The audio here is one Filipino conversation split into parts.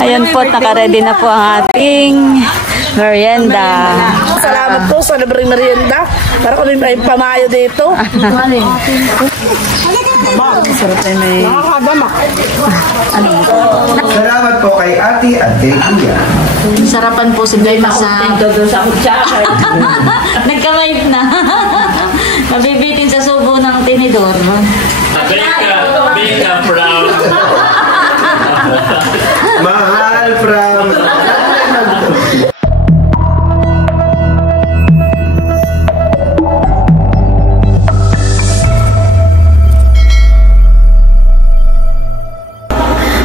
Ayan po, naka-ready na po ang ating merienda. Salamat po sa libreng merienda. Para ko rin ay pamayo dito. Salamat po kay ate at kay kuya. Sarapan po si Bema sa... Nagkamait na. Mabibitin sa subo ng tinidor. Beka proud. Mahal from...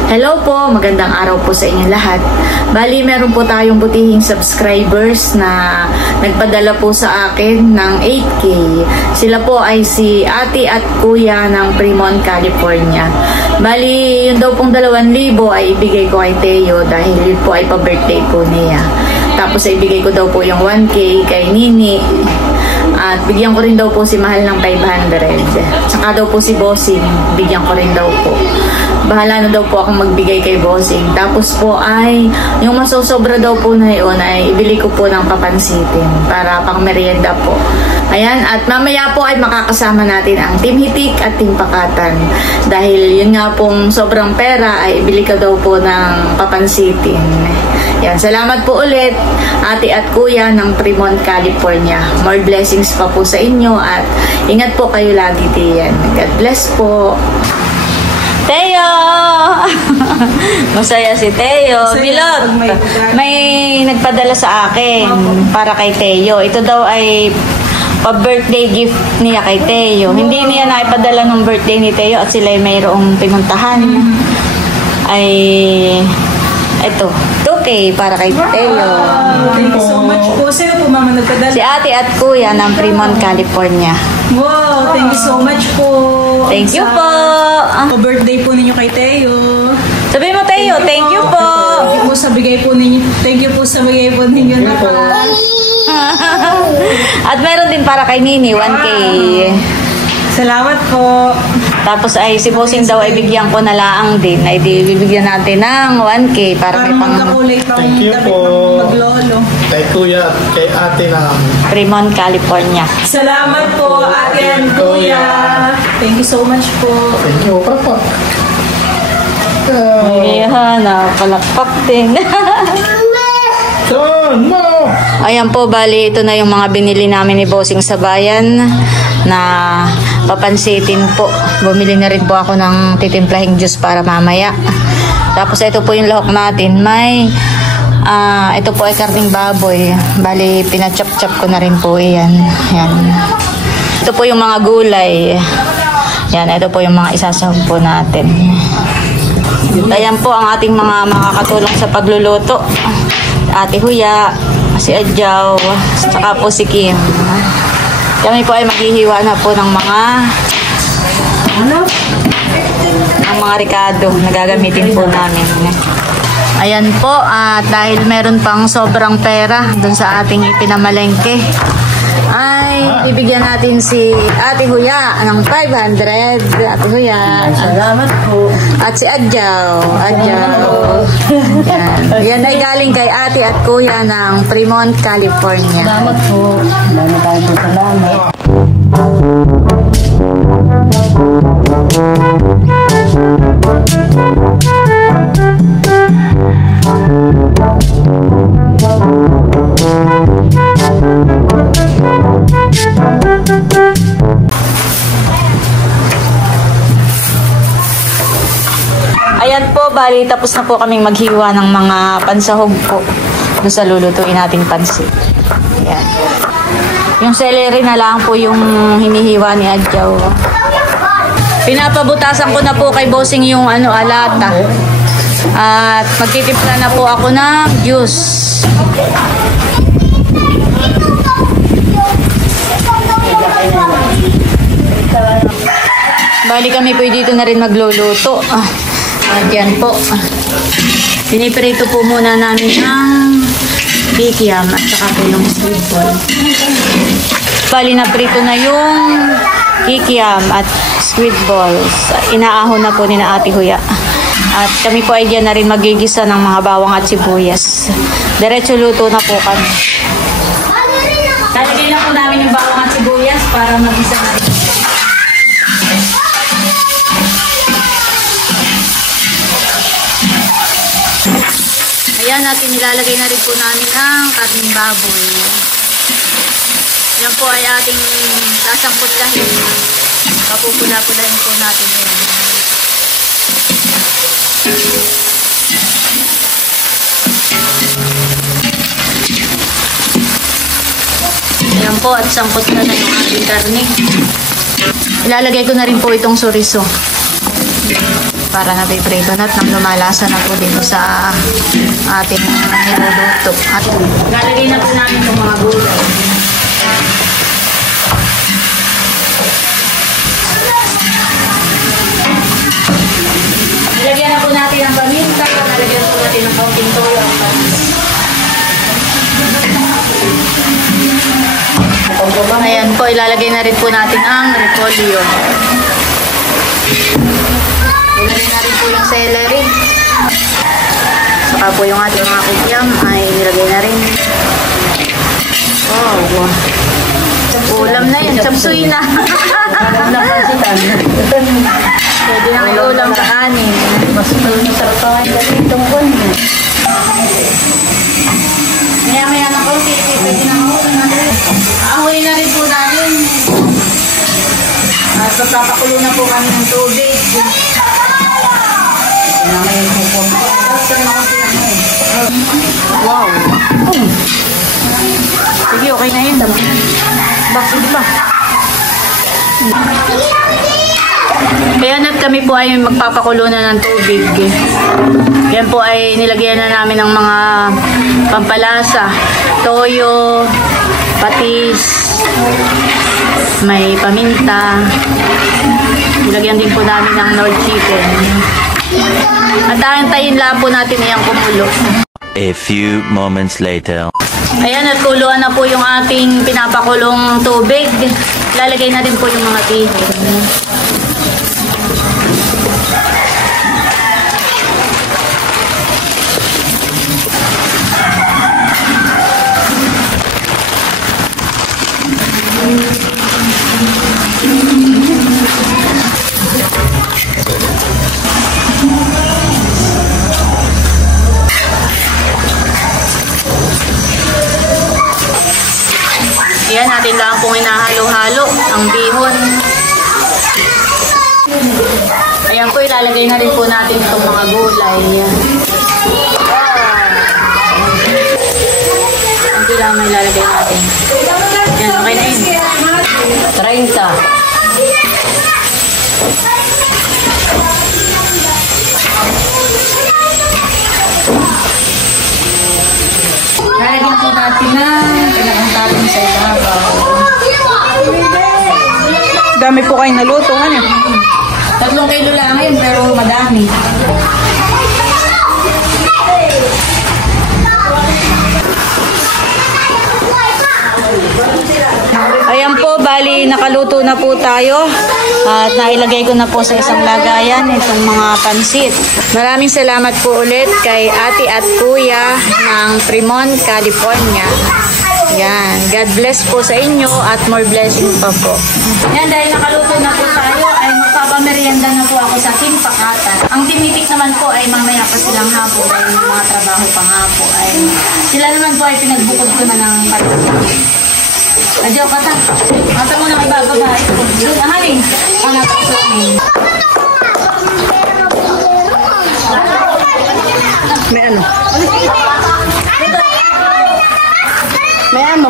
Hello po, magandang araw po sa inyo lahat. Bali, meron po tayong butihing subscribers na nagpadala po sa akin ng 8K. Sila po ay si ate at kuya ng Fremont, California. Bali, yun daw pong 2,000 ay ibigay ko kay Teo dahil yun po ay pa-birthday po niya. Tapos ay ibigay ko daw po yung 1K kay Nini. At bigyan ko rin daw po si Mahal ng 500. Saka daw po si Bossing, bigyan ko rin daw po. Bahala na daw po akong magbigay kay Bossing. Tapos po ay, yung masosobra daw po na yun ay ibili ko po ng papansitin para pang merienda po. Ayan, at mamaya po ay makakasama natin ang Team Hitik at Team Pakatan. Dahil yun nga pong sobrang pera ay ibili ko daw po ng papansitin. Yan, salamat po ulit ate at kuya ng Fremont, California. More blessings pa po sa inyo at ingat po kayo lagi diyan. God bless po. Teo! Masaya si Teo. Milot, may nagpadala sa akin para kay Teo. Ito daw ay pa-birthday gift niya kay Teo. Hindi niya naipadala ng birthday ni Teo at sila ay mayroong pinuntahan. Ay, ito, 2K para kay Teo. Thank you so much po. Sino po mama nagpadala? Si ate at kuya ng Fremont, California. Wow, thank you so much po. Thank you po. Birthday po ninyo kay Teo. Sabi mo, Teo, thank you po. Thank you po sa bigay po ninyo. Thank you po sa bigay po ninyo na po. At meron din para kay Nini, 1K. Salamat po. Tapos ay si Bossing daw ay bigyan ko na laang din. Ay di bibigyan natin ng 1K para may pang magkakulay pang Thank you damit po. ng maglolo. Kay kuya at kay ate na Fremont, California. Salamat po, ate and kuya. Thank you so much po. thank you, papa. Ayan, palakpak din. Son mo! Ayan po, bali, ito na yung mga binili namin ni Bossing sa bayan na papansitin po. Bumili na rin po ako ng titimplahing juice para mamaya. Tapos ito po yung lahok natin. May, ito po ay karning baboy. Bali, pinachop-chop ko na rin po yan. Yan. Ito po yung mga gulay. Yan, ito po yung mga isasahog po natin. Ayan po ang ating mga makakatulong sa pagluluto. Ate Huya, si Adjaw, saka po si Kim. Kami po ay maghihiwa na po ng mga ricado na gagamitin po namin. Ayan po, at dahil meron pang sobrang pera dun sa ating ipinamalengke, ay bibigyan natin si Ate Huya ng 500. Ate Huya. Salamat po. At si Adjaw. Yan ay galing kay ate at kuya ng Fremont, California. Salamat po. Salamat tayo po. Salamat. Ayan po, bali tapos na po kaming maghiwa ng mga pansahog po doon sa lulutuin nating pansit. Ayan. Yung celery na lang po yung hinihiwa ni Adjaw. Pinapabutasan ko na po kay Bossing yung alata. At magtitimpla na po ako ng juice. Bali kami po dito na rin magluluto. At yan po. Piniprito po muna namin ang kikiam at saka po yung sweet ball. Bali na prito na yung kikiam at sweet balls. Inaahon na po ni na Ate Huya. At kami po ay dyan na rin magigisa ng mga bawang at sibuyas. Diretso luto na po kami. Lalagay na po namin yung bawang at sibuyas para magisa na rin. Ayan, natin nilalagay na rin po namin ang karning baboy. Yan po ay ating sasangkutlahin. Papupula-pulahin po natin yan. Ayan po, at sangkot na yung ating karne. Ilalagay ko na rin po itong soriso. Para napiprito na at nang lumalasa na po dito sa ating niluluto. At lalagay na po namin itong mga gulay. Nilagyan na po natin ang paminta. Nalagyan po natin ang kaunting toyo. Ayan po, ilalagay na rin po natin ang repolyo. Nilagay na rin po yung celery. Saka po yung ating mga kukyam ay nilagay na rin. Oh, wow. Ulam na yun. Chapsuy na. Pwede na may ulam sa kanin. Mas masarap pa kain kasi itong buwan. Maya-maya na po. Pwede na maulan natin. Ahoy na rin po natin. At papapakulo na po kami ng tubig. Wow. Sige, okay na yun. Bakit ba? Kaya na't kami po ay magpapakulo na ng tubig. Yan po ay nilagyan na namin ng mga pampalasa. Toyo, patis, may paminta. Nilagyan din po namin ng Nord chicken. At tayin lang po natin iyang kumulo. A few moments later. Ayan, at kuluan na po yung ating pinapakulong tubig. Lalagay na din po yung mga tihon. Yan, natin lang pong inahalo-halo ang bihon. Ayan po, ilalagay na rin po natin itong mga gulay. Hindi lang may ilalagay natin. Yan, okay na yun. 30. Lalagyan po natin na pinakang sa ibabaw. Dami po kayo naluto, ano? 3 kilo lang yun, pero madami. Ayan po, bali nakaluto na po tayo at nailagay ko na po sa isang lagayan itong mga pansit. Maraming salamat po ulit kay Ate at Kuya ng Fremont, California. Yan, God bless po sa inyo at more blessing pa po. Yan, dahil nakaluto na po tayo ay magpapamerienda na po ako sa Team Pakatan. Ang timitik naman po ay mamaya pa silang hapon dahil yung mga trabaho pa nga po ay sila naman po ay pinagbukod ko na ng patuloy. Adyo, kata. Kata mo na ibababa. Doon, ahaling. Ang nataksonin. May ano? May ano?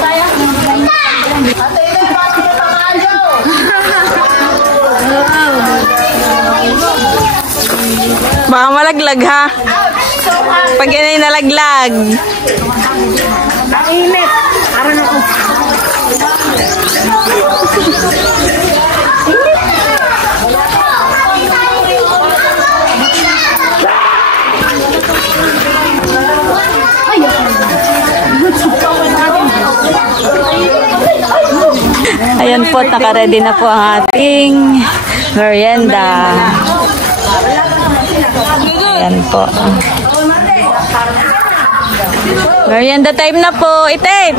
Kaya? Baka malaglag ha? Pag yan ay nalaglag. Ang init. Aran ako. Ayan po, nakaready na po ang ating Merienda. Ayan po. Merienda time na po. Itit.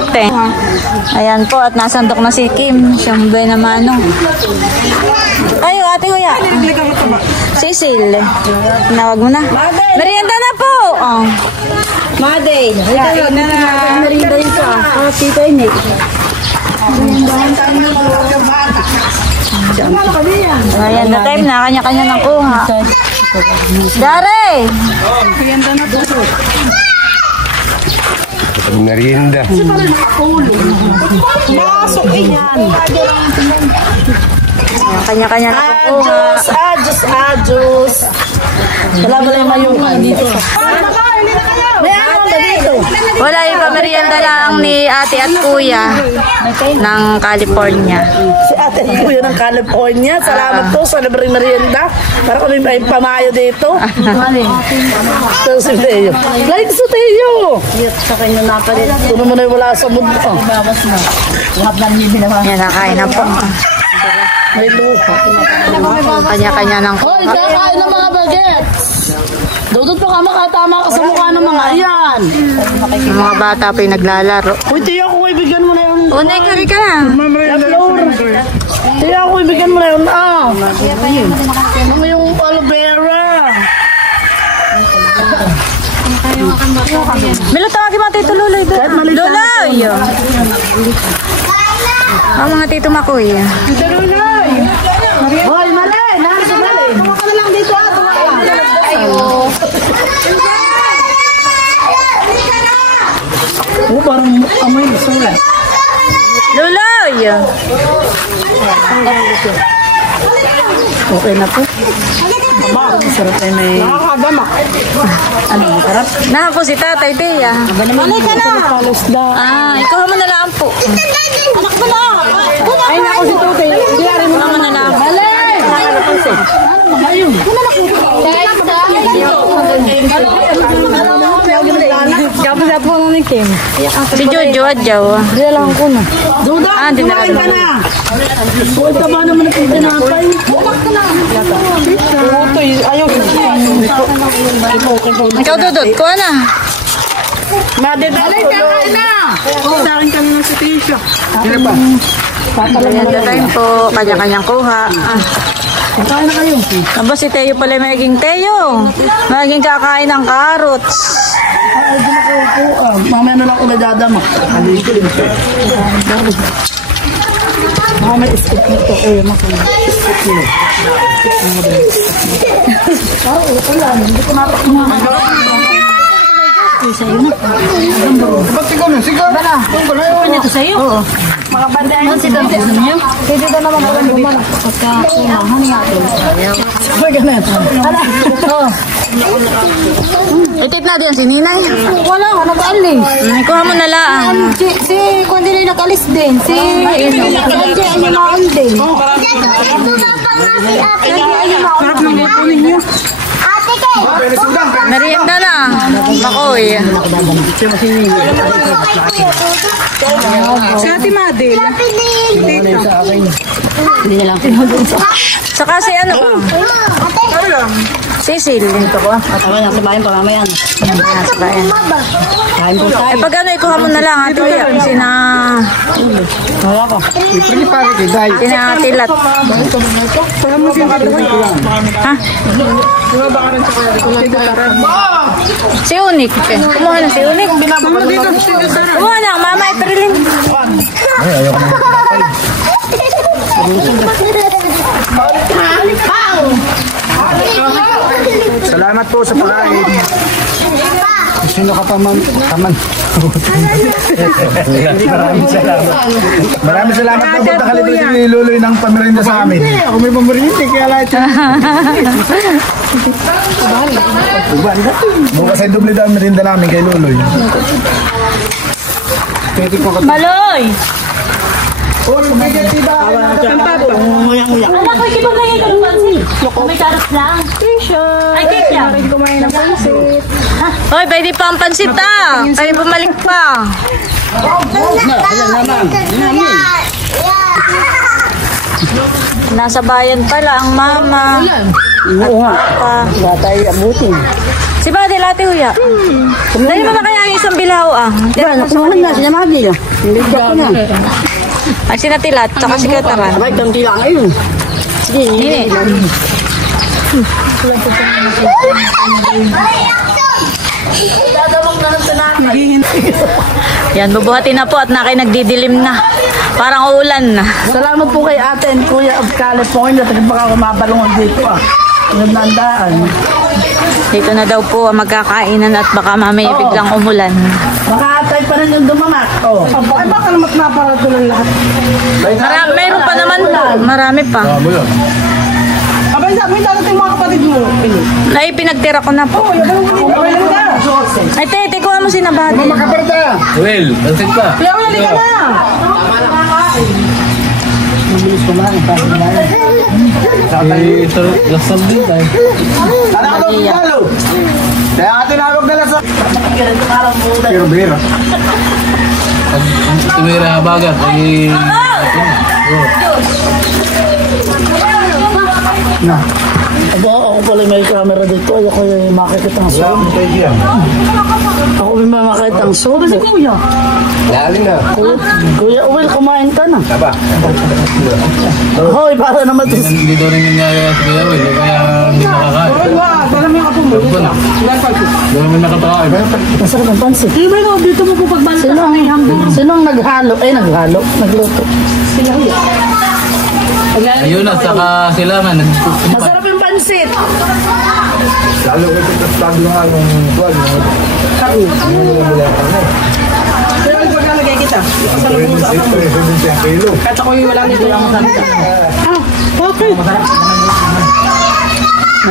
Ayan po. At nasandok na si Kim. Siyang Benamano. Ayo, ate kuya. Cecil. Nawag mo na. Merienda na po. Oh. Maday. Merienda yun ka. Tito ini. Merienda time na. Kanya-kanya ng kuha. Dare! Merienda. Masok yan. Kanya-kanya na kuha. Adjus. Wala yung mayungan dito. Wala yung pamerienda lang ni ate at kuya ng California. Si ate at kuya ng California. Salamat po sa libreng merienda. Para kami may pamayo dito. So si Teo. Like si Teo. Sa kanya na pa rin. Ito naman ay wala sa mundo. Babas na. Lahat lang yung binawa. Yan, nakain na po. May lupa. Kanya-kanya ng Hoy, kakain ng mga bagets. Dudot pa ka makatama ka sa mukha ng mga yan. yung mga bata pa yung naglalaro. Uy, Teo, kung ibigyan mo na yung... Unay, kami ka na. Teo, kung ibigyan mo na yun. Ano yung aloe vera? Milo, tawagin mga tito Luloy doon. Luloy! Ang mga tito Makoy. Hoy, mali! Nasa mali! Tuwa ka na lang dito, tuwa ka. Oh, parang amoy na sulat. Luloy! Okay na po. Sarap ay may... Nakakagamak. Ano, masarap? Na po si tatay, Teya. Malay ka na! Ikaw mo na lang po. Anak mo na! Ay, naku si Tutoy. Diyarin mo naman na lang. Malay! Ayun. Gapo-gapo mo ni Kim. Si Jojo at Jaw. Diyalang ko na. Duda, dinala kumain ka na. Huwag ka ba naman ang pinapay? Tutoy, ayaw. Ikaw, Dudut, kuha na. Madedalay ka na! Sa akin kami ng si Tisha. Sino pa? Merienda time po. Kanya-kanyang kuha. Kakain na kayo. Aba, si Teo pala maging Teo. Maging kakain ng carrots. Ay, di na kayo po. Mamaya na lang ako nadadama. Haligin. Baka may skip nito. Skip nito. Hindi ko Ba't sigaw na? Sigaw? Ano ito sa'yo? Oo. Ano si Dante? Pwede ka naman palang bumala. Pagka kumahan natin. Sabi ka na. Oo. Itit na din si Ninay. Wala ka, nag-alis. Kuha mo na lang. Si kundi na nag-alis din. Si Sanjay ay namaan din. Sarap ng luto ninyo. Merienda na. Makoy. Si Ate Madel. Saka si ano ba? Cecil. Awan ang sabayan pa mamaya. Sabayan. Kain po tayo. Pag ano, ikuha mo na lang. Ate Kuya. Wala ko. Sina Tilat. Ha? Si Unik. Kumuha na si Unik. Kumuha na. Mama, Iprilin. Salamat po sa pagkain. Sino ka pa man? Taman. Maraming salamat. Maraming salamat po. Punta ka libre si Luloy ng pamerinda sa amin. Ako may pamerinda. Kaya lahat siya. Bukas ay doble daw ang merinda namin kay Luloy. Maloy! Anak ko, ikipag lang yung pansit. May carrots lang. T-shirt. Ay, cake lang. Hoy, pwede pa ang pansit ah. Kayo bumalik pa. Nasa bayan pala ang mama. Oo nga. Pa. Wala tayo abutin. Si Badil, ate Huya. Dali mo na kaya yung isang bilao ah. Diba, nakunahan na. Sinamagi na. Hindi ko na. Ay, sinatilat. Tsaka si Kataran. Abay, tanti lang ayun. Sige, Nini. Yan, bubuhatin na po at nakay nagdidilim na. Parang uulan na. Salamat po kay ate and kuya of California. Baka kumabalungan dito ah. Nandaan. Dito na daw po ang magkakainan at baka mamaya biglang umulan. Makaatay pa rin yung dumamak. Oh. Ay, baka naman naparato ng lahat. Meron pa naman po. Marami pa. Abay, may darating mga kapatid mo. Ay, pinagtira ko na po. Ay, tete, kuha mo sinabati. Makaparta! Well, natin pa. Kaya wala ka na. Mabilis ko na. Ito, lasal din tayo. Ano ko talo? Kaya atin nawag na lasal. Pero bira. Tumira bagat. Na. Ako pala may camera dito. Ako yung makikita ang sob. Ako may makikita ang sob. Kasi kuya. Lali na. Kuya Will, kumain ka na. Taba. Hoy, para naman ito. Hindi daw rin nangyari sa kaya Will. Kaya hindi nakakain. Dala mo yung apo mo. Hindi naman nakakain. Masarap ang pansit. Diba mo, dito mo po pagbalik. Sino ang naghalo? Naghalo. Nagluto. Sila kuya. Ayun na, saka sila man. Masarap yung pansit. Lalo ko ito tag nga yung tuwal. Pero ang paglalagay kita. Sa loob sa akin. Kahit ako yung wala nito lang ang salita. Okay.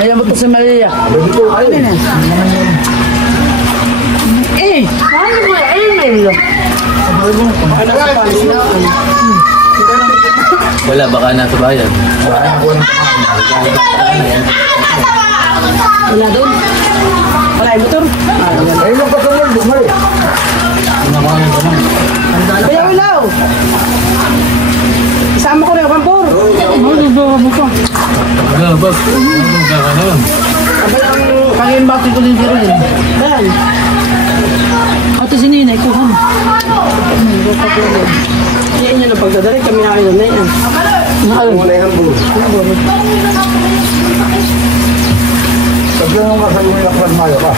Ngayon mo ito si Maria. Ano na? Ano mo yung Wala, baka nasa bayan. wala doon? Wala yung motor? Ayun ang pasunod. Bumay. Kaya ilaw! Isama ko na yung kampor. Wala, bak. Abay ang kangimbati ko din sila yun. Ayan. Ate si Nina, ikuha mo. Yan yun ang pagdadari. Kami na kayo na yan. Muna yung bulo. Sabi mo nga sa uwi ng Mayo ka.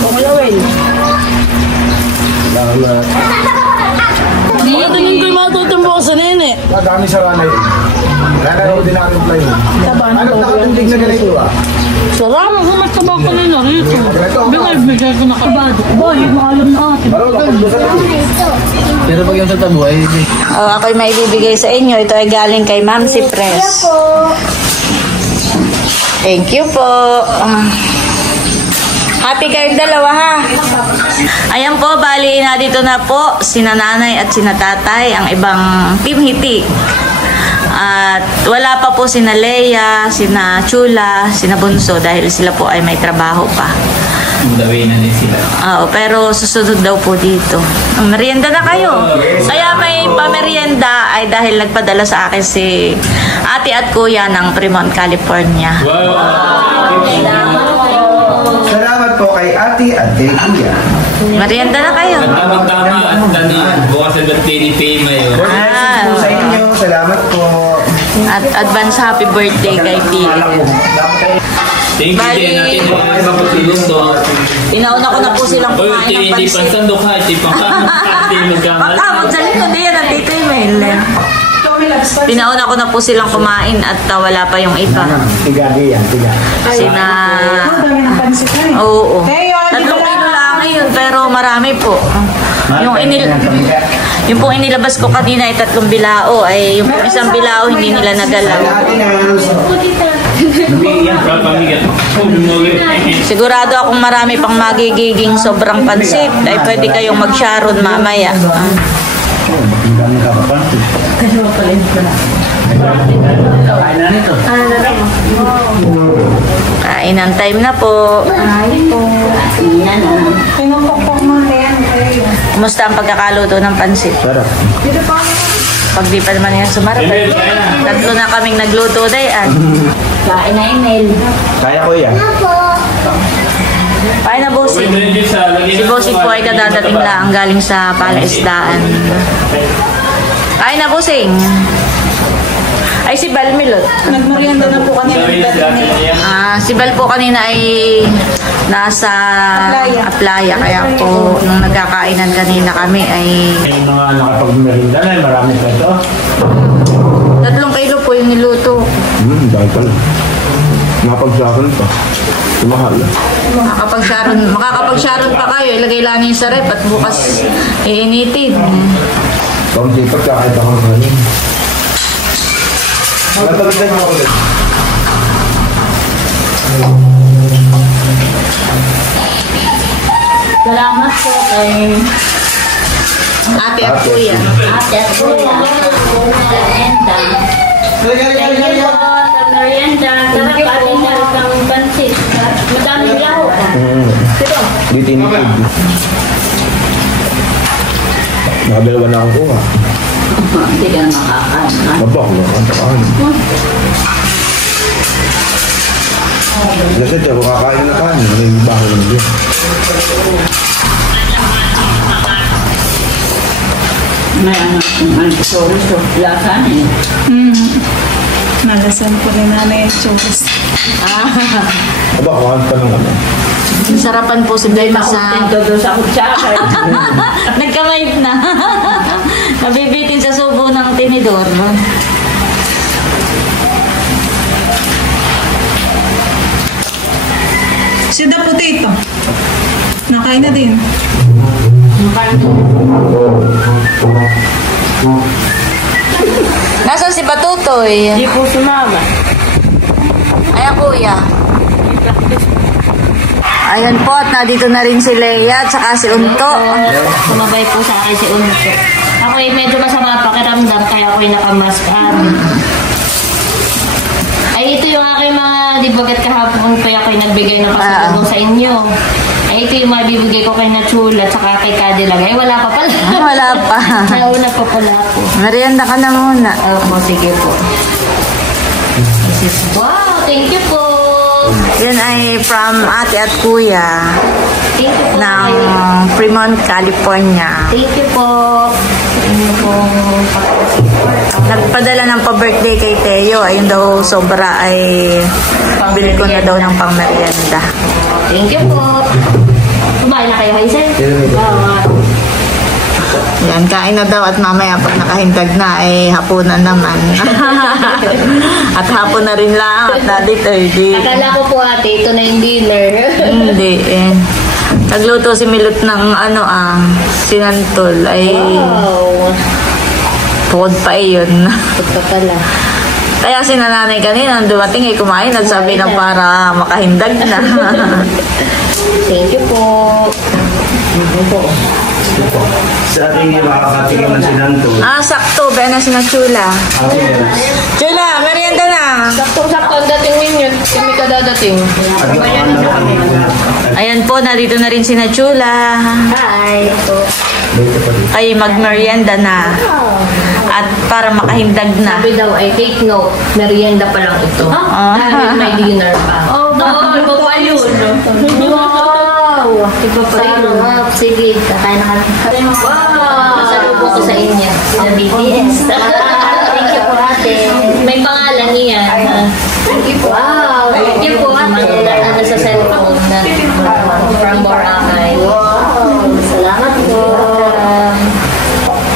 Pakulawin. Ito yung ko'y matutumbo sa Nene. Madami sa ranay. Kaya na din natin play. Ano nakatindig na ganito ah? Sarap. Mataba ko nila rito. Bigay ko na kabado. Boy, maalam na ate. Pero pag yung tatabo ay... Ako'y may bibigay sa inyo. Ito ay galing kay Ma'am si Press. Thank you po. Happy kayong dalawa ha. Ayan po, bali na dito na po sina nanay at sina tatay, ang ibang team hitik. At wala pa po sina Leia, sina Chula, sina Bunso dahil sila po ay may trabaho pa. Dawin na din sila. Oo, pero susunod daw po dito. Merienda na kayo. Kaya may pamerienda ay dahil nagpadala sa akin si ate at kuya ng Fremont, California. Salamat po kay ate at kay kuya. Merienda na kayo. Tama-tama at tani. Bukas ang birthday ni Faye ngayon. Sa inyo, salamat po. At advance happy birthday kay Pia. Thank you din natin mga kapatid to. Inauna ko na po silang kumain ng Hindi pansit. pansandok ha. Hindi pang Pakamot sa likod yan, nandito yung mail. Pinauna ko na po silang kumain at wala pa yung iba. Tigagi yan, tiga. Sina... Oo. 3 kilo lang yun, pero marami po. Yung pong inilabas ko kanina ay 3 bilao, ay yung pong isang bilao hindi nila nagalaw. Sigurado akong marami pang magigiging sobrang pansit, ay pwede kayong mag-sharon mamaya. Kainan time na po. Kumusta ang pagkakaluto ng pansit? Pag di pa naman yan sumarap. Tatlo na kaming nagluto dayan. Kain na email. Kaya ko yan. Kain na, Bossing. Si Bossing po ay kadadating lang galing sa palaisdaan. Kain na, Bossing. Ay, si Bal Milot. Nagmerienda na po kanina. Si Bal po kanina ay nasa Aplaya. Kaya po, nung nagkakainan kanina kami ay... Yung mga nakapag-merienda na, marami pa ito. 3 kilo po yung niluto. Dahil pala. Nakapag-sharon pa. Mahal. Makakapag-sharon pa kayo. Ilagay lang yung sa rep at bukas iinitin. Kaunti pa, kahit ako ngayon. Natagdan mo ulit. Salamat po kay Ate at Kuya. Ate at Kuya. Merienda. Thank you po sa merienda. Sarap ating sarap ng pansit. Madaming laho pa. Di tinipid. Nakadalawa na akong kuha. Hindi ka na makakain. Mabak mo, ang takaan. Kasi ako kakain na kanin. May baho lang din. May lasan eh. Nalasan po ni nanay yung churros. Aba, kuhaan pa ng ano. Sarapan po si Bema sa... sa kutsara. Nagkamay na. Nabibitin sa subo ng tinidor. Si the potato. Nakain na din. Nasaan si Patutoy? Hindi po sumama. Ayan, Kuya. Ayan po, at nandito na rin si Leia at saka si Unto. Sumabay po sa akin si Unto. Ako medyo masama pakiramdam kaya ako'y nakamask. Ay, ito yung aking mga dibagat kahapon kaya ako'y nagbigay ng pasalubong sa inyo. Ay, ito yung mabibigay ko kay Nachula at saka kay Cadillac. Ay, wala pa pala. Wala pa. Nauna pa pala po. Merienda ka na muna. Opo, sige po. Wow, thank you po. Yan ay from Ate at Kuya Thank you po. ng Fremont, California. Thank you po. Thank you po. Nagpadala ng pa-birthday kay Teo. Ayun daw, sobra ay bili ko na daw ng pang-merienda. Thank you po. Kumain na kayo, Hazel? Yan, kain na daw at mamaya pag nakahindag na ay hapunan naman. At hapon na rin lang at nadito. Akala ko po ate, ito na yung dinner. Hindi eh. Nagluto si Milot ng sinantol ay Wow. bukod pa yun. Ito pala. Kaya si nanay kanina nang dumating ay kumain at sabi na para makahindag na. Thank you po. Thank you po. Sa ating makakatingin ng sinantol. Sakto. Ba na si Nachula. Chula, merienda na. Sakto-sakto ang dating ninyo. Kami kadadating. Ayan po, narito na rin si Nachula. Hi. Ay magmerienda na. At para makahindag na. Sabi daw ay take note. Merienda pa lang ito. Dahil may dinner pa. Oh, iba pa yun. Wow. Iba pa yun. Sige, kakain na kami. Wow. Salubo ko sa inyo. Sa BTS. Thank you po ate. May pangalan niya. Thank you po. Wow. Thank you po ate. Ano sa cellphone na from Boracay. Wow. Salamat po.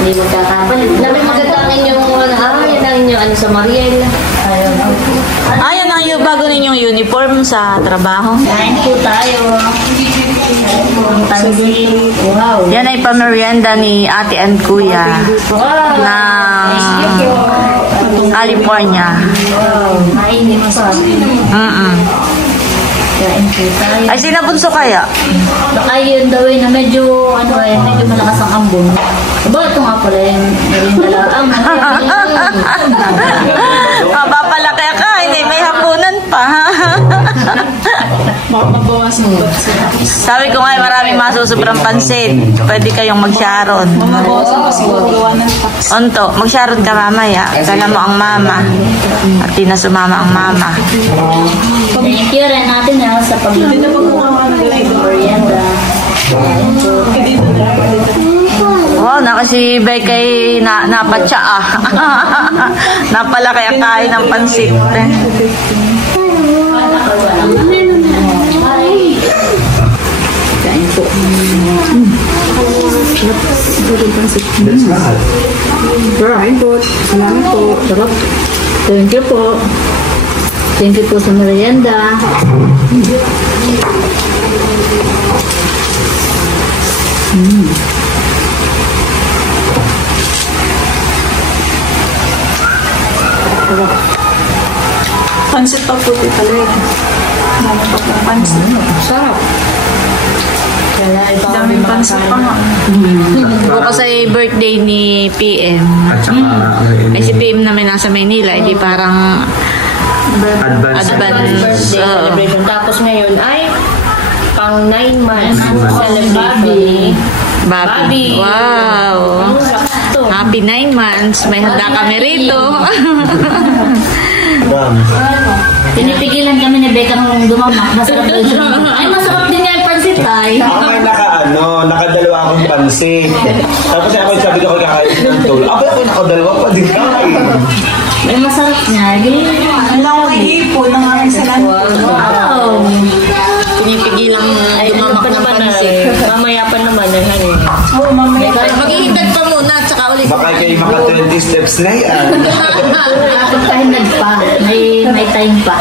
Hindi magkakapalit. May maganda ang inyong yan ang inyong sa Mariel. Ayan ang yung bago ninyong uniform sa trabaho. Kain po tayo. Wow. Yan ay pamerienda ni Ate and Kuya ng California. Mainit pa. Kain po tayo. Ay, sinabunso kaya? Baka yun daw na medyo medyo malakas ang ambon. Aba, ito nga pala yung dalaang. Mapapalaki ka, hindi may hapunan pa. Sabi ko nga, maraming masusobrang pansit. Pwede kayong mag-sharon. Onto, mag-sharon ka mamaya. Dala mo ang mama. At di na sumama ang mama. Thank you rin natin sa pag-merienda. Wow, si Bay kay napatsa ah. Napalaki ang kain ng pansit. Kain po. Kain po. Salamat po. Sarap. Thank you po. Thank you po sa merienda. Pansit pa po ito talaga. Pansit. Sarap. Daming pansit pa nga. Bukas ay birthday ni PM. Ay si PM naman nasa Maynila. Hindi parang advance. Birthday celebration. Tapos ngayon ay pang 9 months celebration. Bobby. Wow. Happy 9 months. May handa kami rito. Pinipigilan kami ni Becca nung dumamak. Masarap daw siya. Ay, masarap din yan pansit ay. Ako nga nakadalawa akong pansit. Tapos ako sabi ko kakain ng tulo. Ako nakadalawa pa din kain. Ay, masarap niya. Alam ko, ipo ng aming salan. Wow. Pinipigilang dumamak ng pansit. Mamaya pa naman yan. Oo, mamaya. Maghihintag pa muna, tsaka ulit. Baka kayo maka 20 steps na yan. Pagkahinag pa. May time pa.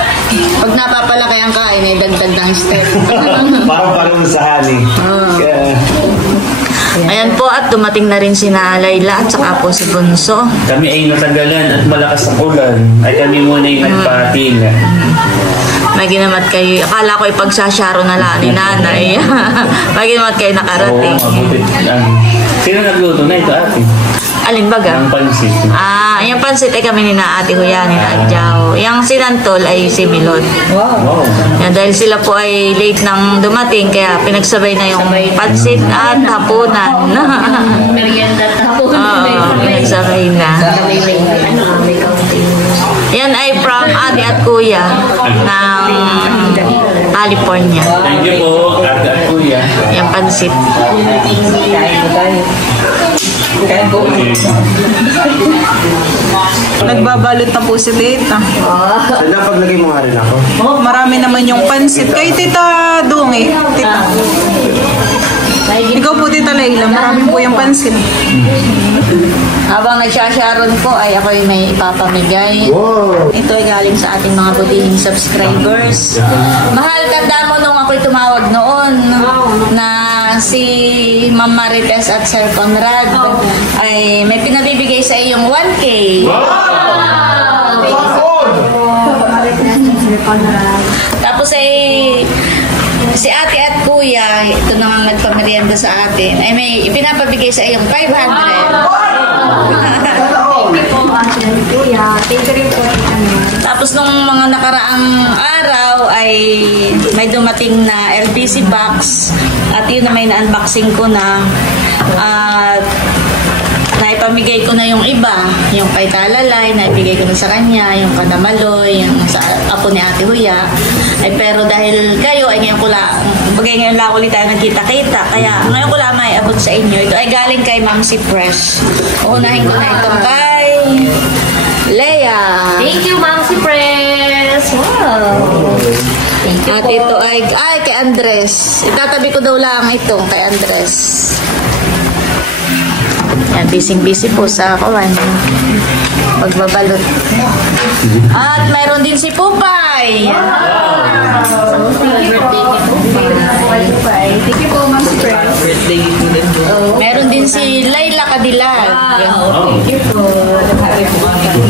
Pag napapalaki ang kain, ay dagdag ng step. Parang sa honey. Ayan po, at dumating na rin si Layla at saka po si Bunso. Kami ay natagalan at malakas ang ulan. Ay kami muna yung nagpatinga. May ginamat kayo. Akala ko ipagsasyaro na lang ni nanay. May ginamat kayo nakarating. Oo, mabuti. Sino nagluto na ito, ate? Alin baga? Ang pansit. Yung pansit ay kami ni na Ate Huya, ni na Adjaw. Yung sinantol ay si Milot. Wow. Yan, dahil sila po ay late nang dumating, kaya pinagsabay na yung pansit at hapunan. Merienda tapos. Pinagsabay na. May counting. Yan ay from Ate at Kuya ng California. Thank you po, ate at kuya. Yung pansit. Nagbabalot na po si Tita. Sana paglagay mo nga rin ako. Marami naman yung pansit. Kay Tita Dungi. Tita. Ikaw po, Tita Layla. Marami po yung pansit. Habang nagsasharon po ay ako yung may ipapamigay. Wow! Ito ay galing sa ating mga butihing subscribers. Mahal, tanda mo nung ako'y tumawag noon na si Ma'am Marites at Sir Conrad ay may pinabibigay sa iyong 1K. Tapos ay si ate at kuya, ito nang nagpamerienda sa atin, ay may ipinapabigay sa iyong 500. Tapos nung mga nakaraang araw ay may dumating na LBC box at yun na may na-unboxing ko na at naipamigay ko na yung iba, yung kay Talalay, naibigay ko na sa kanya, yung Kadamaloy, yung sa apo ni Ate Huya. Ay pero dahil kayo ay ngayon lang ulit tayo nagkita-kita, kaya ngayon ko lang may abot sa inyo. Ito ay galing kay Ma'am Si Fresh. Uunahin ko na ito kay Leia. Thank you, Ma'am Si Press. Wow. Thank you At po. ito ay kay Andres. Itatabi ko daw lang ito kay Andres. Yan, busy po sa kawan. Pagbabalot. At mayroon din si Pupay. Thank you po, Ma'am Si Press. Meron din si Layla Cadilag. Thank you po.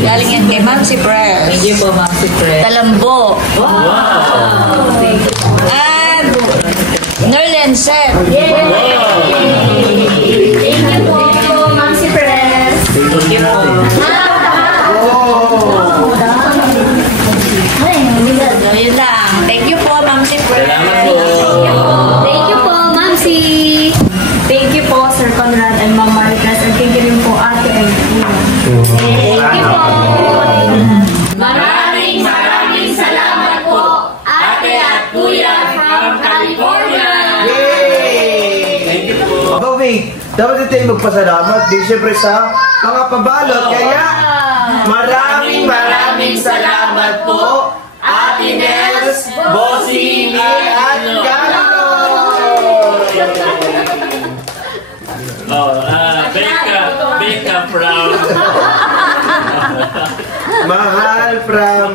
Galing yan kay Ma'am Si Press. Thank you po, Ma'am Si Press. Talambo. Wow. Thank you. At Nerlen Set. Yay! Thank you po, Ma'am Si Press. Thank you po. Ay, yun lang. Thank you po, Ma'am Si Press. Salamat cake. Dapat tayo magpasalamat din syempre sa mga pabalot. Kaya maraming salamat po, Ate Nels, Bossing, at Carlo! Becca from... Mahal from...